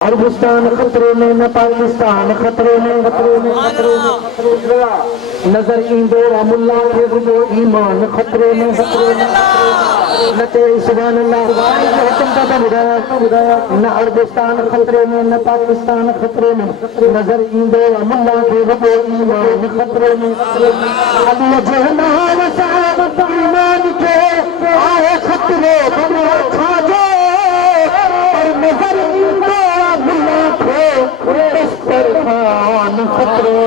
अफगानिस्तान खतरे में न पाकिस्तान खतरे में नजर ईंदो मुल्ला खे रुगो ईमान खतरे में नचे सुभान अल्लाह न अफगानिस्तान खतरे में न पाकिस्तान खतरे में नजर ईंदो मुल्ला खे रुगो ईमान खतरे में अली जहनान साहब ईमान के आए खतरे बना खाजो और नजर ईंदो इस परवान खतरे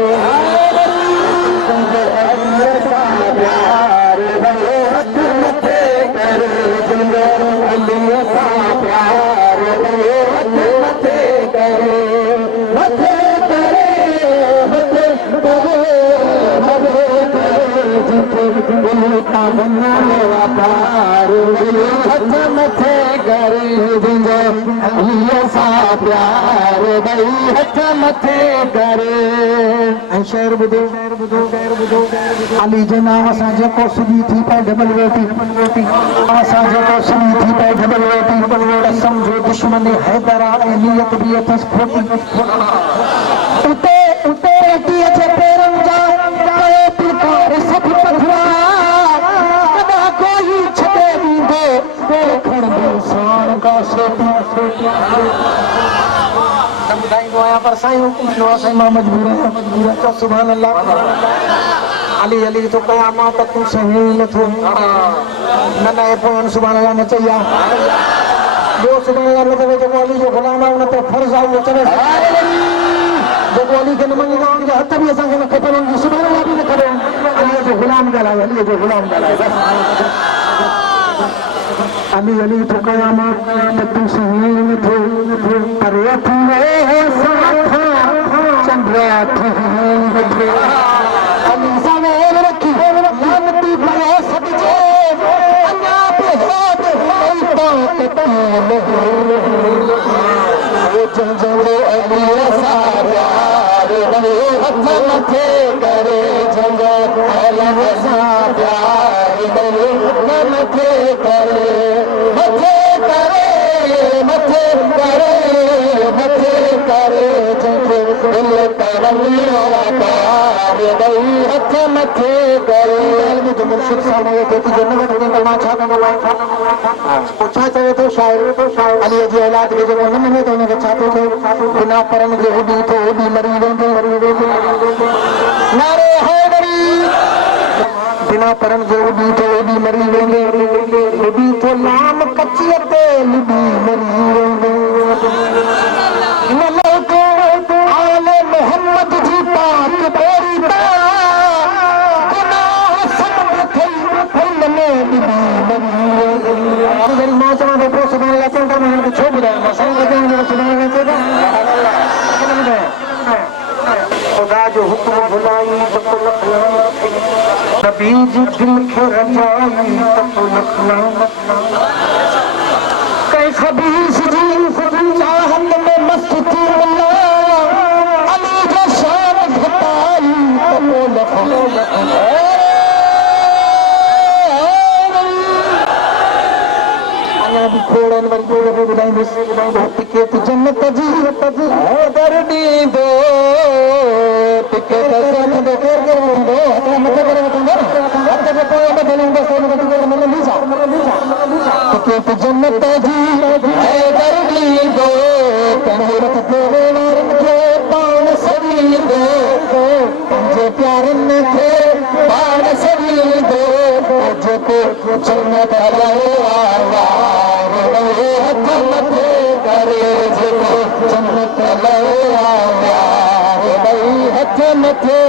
प्यार भई हथ मथे करे ऐं शहर ॿुधो अली जे नाम सां जेको सुबी थी पए डबल रोटी असां जेको सुबी थी पए डबल रोटी सम्झो दुश्मन हैदर ऐं नियत बि अथसि खोटी उते उते रेतीअ जे पेरनि जा कयो पिलकार सभु पथरा कॾा कोई छॾे ॾींदो खणंदो साण का ॿुधाईंदो आहियां पर साईं हुकुम ॾिनो आहे साईं मां मजबूर आहियां तो सुभान अल्लाह अली अली तो कया मां त तूं सही नथो न न पोइ सुभान अल्लाह न चई आहे ॿियो सुभान अल्लाह न चवे जेको अली जो ग़ुलाम आहे उन ते फर्ज़ आहे उहो चवे जेको अली खे न मञींदो आहे उनजा हथ बि असांखे न खपनि सुभान अल्लाह बि न खपे अलीअ जो ग़ुलाम ॻाल्हाए अलीअ जो ग़ुलाम ॻाल्हाए अली अली तो कया मां त तूं सही नथो पर चंद्र अली सवेर रखी लानती परे सॾिजे अञा बि हेड जंहिंजो अली सां प्यार हथ मथे करे जंहिंजो अली सां प्यार हथ मथे करे हथ मथे करे मुर्शिद साहब छा चवे थो शाइर अलीअ जी औलाद खे जेको न मञे त हुनखे छा थो चए बिना परन जे होॾी थो होॾी मरी वेंदो नारे हैदरी बिना परन जे होॾी थो होॾी मरी वेंदो होॾी थो नाम कचीअ ते लुॾी मरी वेंदो आले मोहम्मद जी पाक बेरी खुदा जो हुक्म भुलाई नबी जी दिल खे रजाई कई खबीस जी चाहत में मस्त थी मिला अली जो शान घटाई खोड़न वरी ॿुधाईंदुसि टिकेट जन्नत जी हैदर ॾींदो टिकेट जन्नत जी हैदर ॾींदो पाण सॾींदो पंहिंजे प्यारनि खे पाण सॾींदो जेको जन्नत हथ मथे करे जेको जन्नत हथ मथे